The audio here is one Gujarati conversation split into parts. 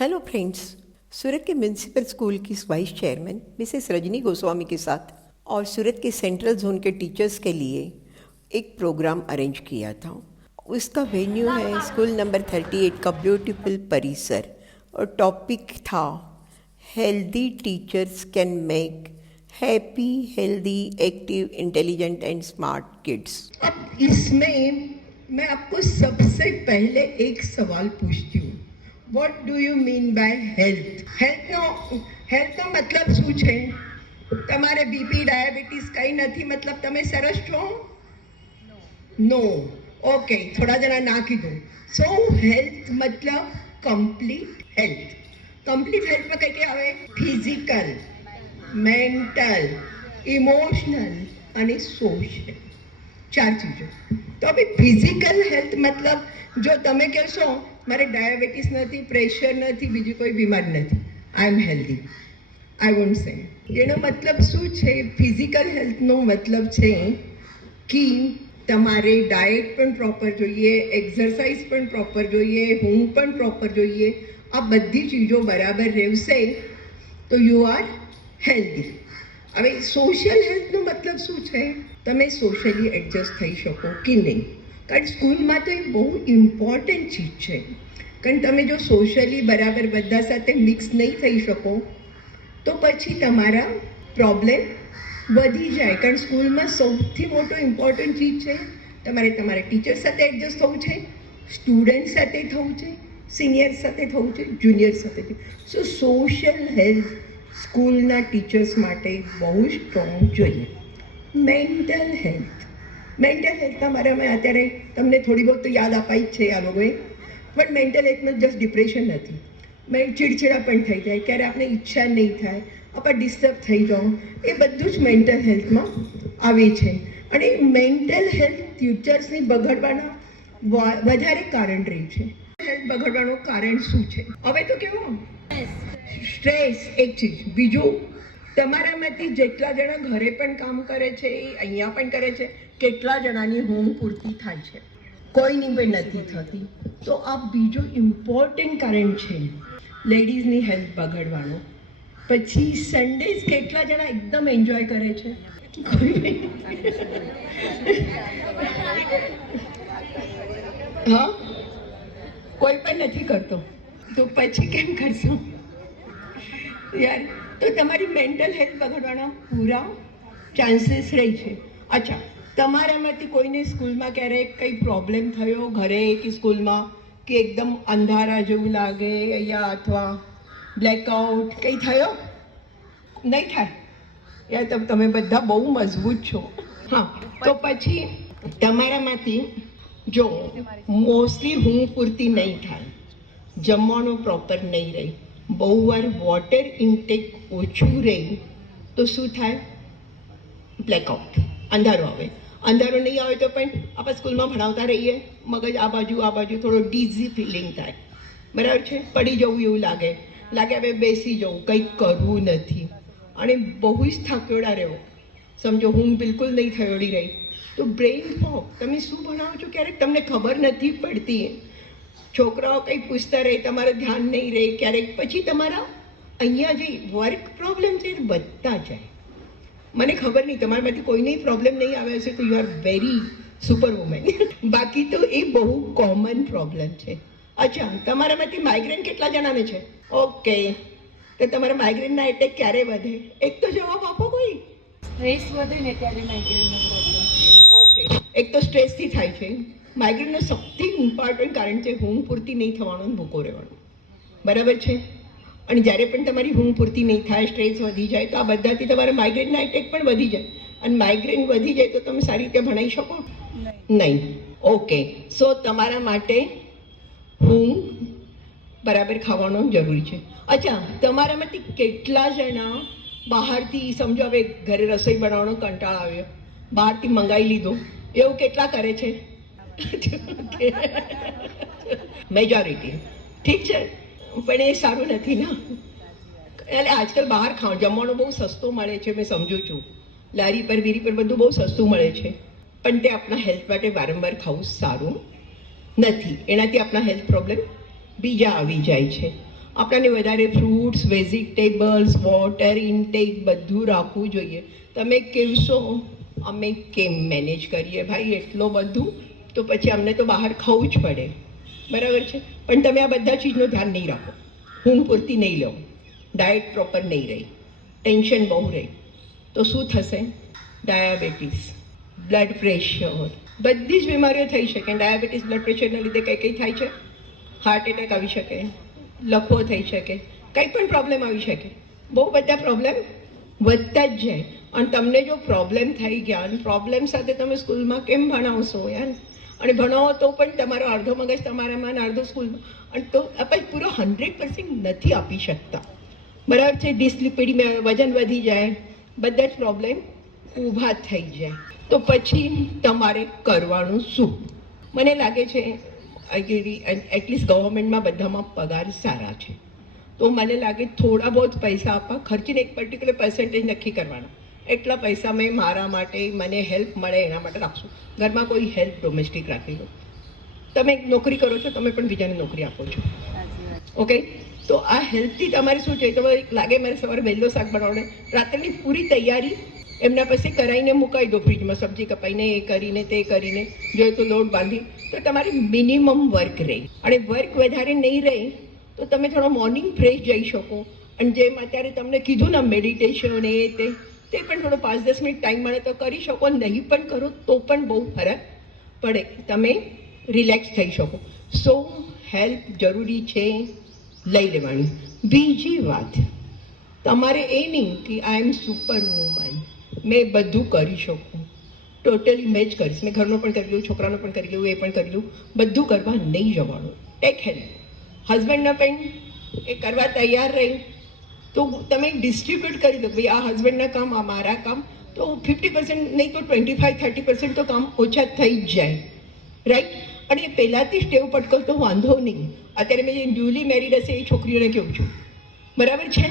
हेलो फ्रेंड्स, सूरत के म्यूनसिपल स्कूल की vice chairman Mrs Rajni Goswami के साथ और सूरत के सेंट्रल जोन के टीचर्स के लिए एक प्रोग्राम अरेंज किया था। उसका वेन्यू है स्कूल नंबर 38 का ब्यूटीफुल परिसर और टॉपिक था healthy teachers can make happy, healthy, active, intelligent and smart kids. अब इसमें मैं आपको सबसे पहले एक सवाल पूछती हूँ, what do you mean by health? Health નો મતલબ શું છે? તમારે બીપી ડાયાબિટીસ કંઈ નથી, मतलब તમે સરસ છો? નો. ઓકે, થોડા જણા ના કીધું. સો હેલ્થ मतलब કમ્પ્લીટ હેલ્થ. કમ્પ્લીટ હેલ્થમાં કઈ કઈ આવે? ફિઝિકલ, મેન્ટલ, ઇમોશનલ અને સોશિયલ, ચાર ચીજો. તો હવે ફિઝિકલ હેલ્થ मतलब જો તમે કહેશો મારે ડાયાબિટીસ નથી, પ્રેશર નથી, બીજી કોઈ બીમારી નથી, આઈ એમ હેલ્ધી, આઈ વોન્ટ સે. એનો મતલબ શું છે? ફિઝિકલ હેલ્થનો મતલબ છે કે તમારે ડાયટ પણ પ્રોપર જોઈએ, એક્સરસાઇઝ પણ પ્રોપર જોઈએ, ઊંઘ પણ પ્રોપર જોઈએ. આ બધી ચીજો બરાબર રહેશે તો યુ આર હેલ્ધી. હવે સોશિયલ હેલ્થનો મતલબ શું છે? તમે સોશિયલી એડજસ્ટ થઈ શકો કે નહીં. કારણ સ્કૂલમાં તો એ બહુ ઇમ્પોર્ટન્ટ ચીજ છે. કારણ તમે જો સોશિયલી બરાબર બધા સાથે મિક્સ નહીં થઈ શકો તો પછી તમારા પ્રોબ્લેમ વધી જાય. કારણ સ્કૂલમાં સૌથી મોટો ઇમ્પોર્ટન્ટ ચીજ છે તમારે તમારા ટીચર સાથે એડજસ્ટ થવું છે, સ્ટુડન્ટ સાથે થવું છે, સિનિયર સાથે થવું છે, જુનિયર સાથે થવું. સો સોશિયલ હેલ્થ સ્કૂલના ટીચર્સ માટે બહુ સ્ટ્રોંગ જોઈએ. મેન્ટલ હેલ્થ તમારા મેં અત્યારે તમને થોડી બહુ તો યાદ અપાઈ જ છે આ લોકોએ. બટ મેન્ટલ હેલ્થમાં જસ્ટ ડિપ્રેશન નથી, ચીડચીડા પણ થઈ જાય, ક્યારે આપણે ઈચ્છા નહીં થાય, આપણે ડિસ્ટર્બ થઈ જાઓ, એ બધું જ મેન્ટલ હેલ્થમાં આવે છે. અને મેન્ટલ હેલ્થ ટીચર્સની બગડવાના વધારે કારણ રહે છે. હેલ્થ બગડવાનું કારણ શું છે? હવે તો કેવું સ્ટ્રેસ એક ચીજ. બીજું, તમારામાંથી જેટલા જણા ઘરે પણ કામ કરે છે, અહીંયા પણ કરે છે, કેટલા જણાની ઊંઘ પૂરતી થાય છે? કોઈની પણ નથી થતી. તો આ બીજું ઇમ્પોર્ટન્ટ કારણ છે લેડીઝની હેલ્થ બગડવાનું. પછી સન્ડેઝ કેટલા જણા એકદમ એન્જોય કરે છે? હા, કોઈ પણ નથી કરતો તો પછી કેમ કરશો યાર? તો તમારી મેન્ટલ હેલ્થ બગડવાના પૂરા ચાન્સીસ રહી છે. અચ્છા, તમારામાંથી કોઈને સ્કૂલમાં ક્યારેક કંઈ પ્રોબ્લેમ થયો ઘરે કે સ્કૂલમાં, કે એકદમ અંધારા જેવું લાગે અહીંયા અથવા બ્લેકઆઉટ કંઈ થયો? નહીં થાય યાર, તમે બધા બહુ મજબૂત છો. હા, તો પછી તમારામાંથી જો મોસ્ટલી ઊંઘ પૂરતી નહીં થાય, જમવાનું પ્રોપર નહીં રહે, બહુ વાર વોટર ઇન્ટેક ઓછું રહે તો શું થાય? બ્લેકઆઉટ, અંધારો આવે. અંધારો નહીં આવે તો પણ આપણે સ્કૂલમાં ભણાવતા રહીએ, મગજ આ બાજુ થોડો ડીઝી ફિલિંગ થાય, બરાબર છે? પડી જવું એવું લાગે હવે બેસી જવું, કંઈક કરવું નથી અને બહુ જ થાકેલા રહો. સમજો ઊંઘ બિલકુલ નહીં થયોડી રહી તો બ્રેઇન ફોગ. તમે શું ભણાવો છો ક્યારેક તમને ખબર નથી પડતી. છોકરાઓ કંઈ પૂછતા રહે, તમારે ધ્યાન નહીં રહે ક્યારેક. પછી તમારા અહીંયા જે વર્ક પ્રોબ્લેમ છે એ વધતા જાય. મને ખબર નહીં તમારામાંથી કોઈને પ્રોબ્લેમ નહીં આવ્યો હશે તો you are very super woman. બાકી તો એ બહુ કોમન પ્રોબ્લેમ છે. અચ્છા, તમારામાંથી માઇગ્રેન કેટલા જણાને છે? ઓકે, તો તમારા માઇગ્રેનના એટેક ક્યારે વધે? એક તો જવાબ આપો કોઈ. સ્ટ્રેસ વધે ને ત્યારે માઇગ્રેનનો પ્રોબ્લેમ થાય. ઓકે, એક તો સ્ટ્રેસથી થાય છે. માઇગ્રેનનું સૌથી ઇમ્પોર્ટન્ટ કારણ છે ઊંઘ પૂરતી નહીં થવાનું, ભૂકો રહેવાનું, બરાબર છે? અને જ્યારે પણ તમારી ઊંઘ પૂરતી નહીં થાય, સ્ટ્રેસ વધી જાય તો આ બધાથી તમારા માઇગ્રેનના એટેક પણ વધી જાય. અને માઇગ્રેન વધી જાય તો તમે સારી રીતે ભણાવી શકો નહીં. ઓકે, સો તમારા માટે ઊંઘ બરાબર ખાવાનું જરૂરી છે. અચ્છા, તમારામાંથી કેટલા જણા બહારથી, સમજો હવે ઘરે રસોઈ બનાવવાનો કંટાળો આવ્યો, બહારથી મંગાવી લીધું, એવું કેટલા કરે છે? મેજોરિટી. ઠીક છે, પણ એ સારું નથી ને. એટલે આજકાલ બહાર જમવાનું બહુ સસ્તું મળે છે, મેં સમજું છું. લારી પર વીરી પર બધું બહુ સસ્તું મળે છે, પણ તે આપણા હેલ્થ માટે વારંવાર ખાવું સારું નથી. એનાથી આપણા હેલ્થ પ્રોબ્લેમ બીજા આવી જાય છે. આપણને વધારે ફ્રૂટ્સ, વેજીટેબલ્સ, વોટર ઇન્ટેક બધું રાખવું જોઈએ. તમે કહેશો અમે કેમ મેનેજ કરીએ ભાઈ એટલું બધું, તો પછી અમને તો બહાર ખાવું જ પડે, બરાબર છે. પણ તમે આ બધા ચીજનું ધ્યાન નહીં રાખો, ઊંઘ પૂરતી નહીં લો, ડાયટ પ્રોપર નહીં રહી, ટેન્શન બહુ રહી, તો શું થશે? ડાયાબિટીસ, બ્લડ પ્રેશર, બધી જ બીમારીઓ થઈ શકે. ડાયાબિટીસ, બ્લડ પ્રેશરના લીધે કઈ કઈ થાય છે? હાર્ટ એટેક આવી શકે, લકવો થઈ શકે, કંઈ પણ પ્રોબ્લેમ આવી શકે. બહુ બધા પ્રોબ્લેમ વધતા જ જાય. અને તમને જો પ્રોબ્લેમ થઈ ગયા અને પ્રોબ્લેમ સાથે તમે સ્કૂલમાં કેમ ભણાવશો યાર? અને ભણાવો તો પણ તમારો અડધો મગજ તમારામાં અને અડધો સ્કૂલમાં, અને તો આપણે પૂરો 100% નથી આપી શકતા, બરાબર છે. ડિસ્લિપિડીમાં વજન વધી જાય, બધા જ પ્રોબ્લેમ ઊભા થઈ જાય. તો પછી તમારે કરવાનું શું? મને લાગે છે એટલીસ્ટ ગવર્મેન્ટમાં બધામાં પગાર સારા છે, તો મને લાગે થોડા બહુ પૈસા આપવા, ખર્ચીને એક પર્ટિક્યુલર પર્સન્ટેજ નક્કી કરવાના. એટલા પૈસા મેં મારા માટે, મને હેલ્પ મળે એના માટે રાખશું. ઘરમાં કોઈ હેલ્પ ડોમેસ્ટિક રાખી લો. તમે નોકરી કરો છો, તમે પણ બીજાને નોકરી આપો છો, ઓકે? તો આ હેલ્પથી તમારે શું છે? તમારે લાગે મારે સવારે વહેલો શાક બનાવડે, રાત્રેની પૂરી તૈયારી એમના પાસે કરાવીને મુકાઈ દો ફ્રીજમાં, સબ્જી કપાઈને એ કરીને તે કરીને, જોઈએ તો લોટ બાંધી, તો તમારી મિનિમમ વર્ક રહે. અને વર્ક વધારે નહીં રહે તો તમે થોડો મોર્નિંગ ફ્રેશ જઈ શકો. અને જેમ અત્યારે તમને કીધું ને મેડિટેશન એ તે પણ થોડો 5-10 મિનિટ ટાઈમ મળે તો કરી શકો. નહીં પણ કરો તો પણ બહુ ફરક પડે, તમે રિલેક્સ થઈ શકો. સો હેલ્પ જરૂરી છે, લઈ લેવાની. બીજી વાત, તમારે એ નહીં કે આઈ એમ સુપર વુમન, મેં બધું કરી શકું, ટોટલી મેં જ કરીશ, મેં ઘરનું પણ કરી લઉં, છોકરાનું પણ કરી લઉં, એ પણ કરી લઉં, બધું કરવા નહીં જવાનું. Tech help. હસબન્ડના પણ એ કરવા તૈયાર રહી તો તમે ડિસ્ટ્રીબ્યુટ કરી દો, ભાઈ આ હસબન્ડના કામ, આ મારા કામ, તો 50% નહીં તો 25-30% તો કામ ઓછા થઈ જ જાય, રાઈટ? અને એ પહેલાંથી જ ટેવ પટકો તો વાંધો નહીં. અત્યારે મેં જે ન્યૂલી મેરીડ હશે એ છોકરીઓને કહું છું, બરાબર છે.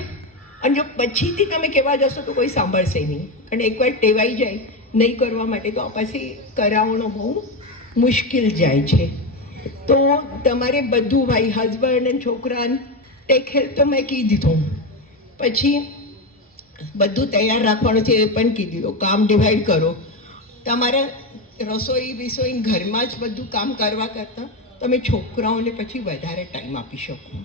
અને જો પછીથી તમે કહેવા જશો તો કોઈ સાંભળશે નહીં, અને એકવાર ટેવાઈ જાય નહીં કરવા માટે તો પછી કરાવવાનો બહુ મુશ્કેલ જાય છે. તો તમારે બધું ભાઈ, હસબન્ડ અને છોકરાને ટેક હેલ્પ તો મેં કહી દીધું, પછી બધું તૈયાર રાખવાનું છે એ પણ કહી દીધું. કામ ડિવાઈડ કરો. તમારા રસોઈ ઘરમાં જ બધું કામ કરવા કરતાં તમે છોકરાઓને પછી વધારે ટાઈમ આપી શકો.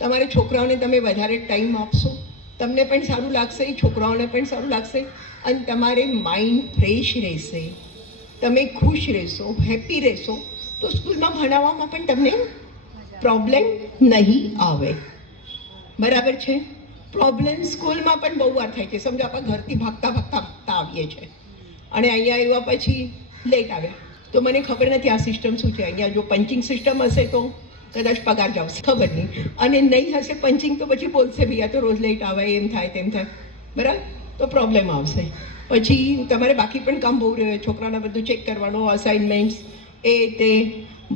તમારે છોકરાઓને તમે વધારે ટાઈમ આપશો, તમને પણ સારું લાગશે, છોકરાઓને પણ સારું લાગશે, અને તમારે માઇન્ડ ફ્રેશ રહેશે, તમે ખુશ રહેશો, હેપી રહેશો, તો સ્કૂલમાં ભણાવવામાં પણ તમને પ્રોબ્લેમ નહીં આવે, બરાબર છે. પ્રોબ્લેમ સ્કૂલમાં પણ બહુ વાર થાય છે. સમજો આપણે ઘરથી ભાગતા આવીએ છીએ અને અહીંયા આવ્યા પછી લેટ આવ્યા, તો મને ખબર નથી આ સિસ્ટમ શું છે. અહીંયા જો પંચિંગ સિસ્ટમ હશે તો કદાચ પગાર જાવશે, ખબર નહીં, અને નહીં હશે પંચિંગ તો પછી બોલશે ભાઈ આ તો રોજ લેટ આવે, એમ થાય તેમ થાય, બરાબર, તો પ્રોબ્લેમ આવશે. પછી તમારે બાકી પણ કામ બહુ રહે, છોકરાને બધું ચેક કરવાનું, અસાઇનમેન્ટ્સ, એ તે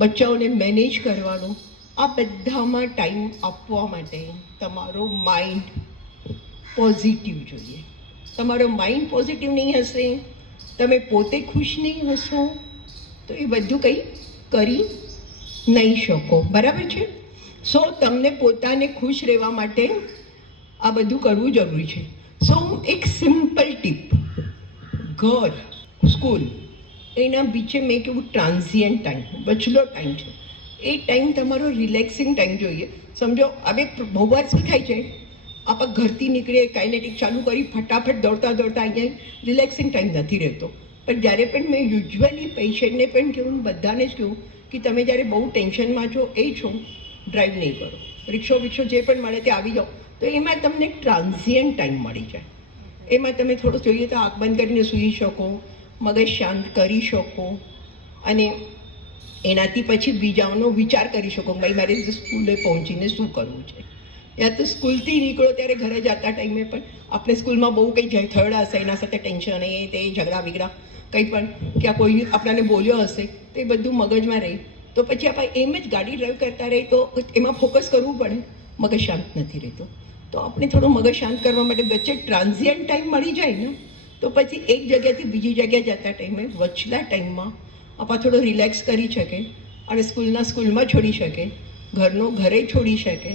બચ્ચાઓને મેનેજ કરવાનું. આ બધામાં ટાઈમ આપવા માટે તમારો માઇન્ડ પોઝિટિવ જોઈએ. તમારો માઇન્ડ પોઝિટિવ નહીં હશે, તમે પોતે ખુશ નહીં હશો, તો એ બધું કંઈ કરી નહીં શકો, બરાબર છે. સો તમને પોતાને ખુશ રહેવા માટે આ બધું કરવું જરૂરી છે. સો એક સિમ્પલ ટીપ, ઘર, સ્કૂલ, એના બીચે મેં કેવું ટ્રાન્ઝિયન્ટ ટાઈમ, વચલો ટાઈમ છે, એ ટાઈમ તમારો રિલેક્સિંગ ટાઈમ જોઈએ. સમજો હવે બહુ વાર શું થાય છે, આપણે ઘરથી નીકળીએ, કાઇનેટિક ચાલુ કરી ફટાફટ દોડતા અહીંયા રિલેક્સિંગ ટાઈમ નથી રહેતો. પણ જ્યારે પણ મેં યુઝ્યુઅલી પેશન્ટને પણ કહું, બધાને જ કહું કે તમે જ્યારે બહુ ટેન્શનમાં છો ડ્રાઈવ નહીં કરો, રિક્ષો જે પણ મળે તે આવી જાઓ, તો એમાં તમને ટ્રાન્ઝિયન્ટ ટાઈમ મળી જાય. એમાં તમે થોડું જોઈએ તો આંખ બંધ કરીને સૂઈ શકો, મગજ શાંત કરી શકો, અને એનાથી પછી બીજાનો વિચાર કરી શકો, ભાઈ મારે સ્કૂલે પહોંચીને શું કરવું છે. યા તો સ્કૂલથી નીકળો ત્યારે ઘરે જતા ટાઈમે પણ આપણે સ્કૂલમાં બહુ કંઈ થયું હશે, એના સાથે ટેન્શન, એ તે ઝઘડા બીગડા કંઈ પણ, ક્યાં કોઈ આપણને બોલ્યો હશે તો એ બધું મગજમાં રહે, તો પછી આપણે એમ જ ગાડી ડ્રાઈવ કરતા રહે તો એમાં ફોકસ કરવું પડે, મગજ શાંત નથી રહેતો. તો આપણે થોડું મગજ શાંત કરવા માટે વચ્ચે ટ્રાન્ઝિયન્ટ ટાઈમ મળી જાય ને, તો પછી એક જગ્યાથી બીજી જગ્યાએ જતા ટાઈમે વચલા ટાઈમમાં આપણે થોડો રિલેક્સ કરી શકે, અને સ્કૂલમાં છોડી શકે, ઘરનો ઘરે છોડી શકે,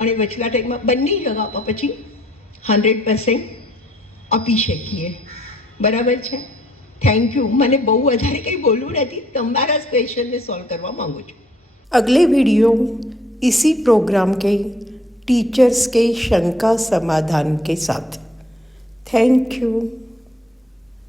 અને વચલા ટાઈમમાં બંને જગા પર પછી 100% આપી શકીએ. બરાબર છે? Thank you. મને બહુ વધારે કંઈ બોલવું નથી, તમારા ક્વેશ્ચનને સોલ્વ કરવા માગું છું. अगले वीडियो इसी प्रोग्राम के टीचर्स के शंका समाधान के साथ. Thank you.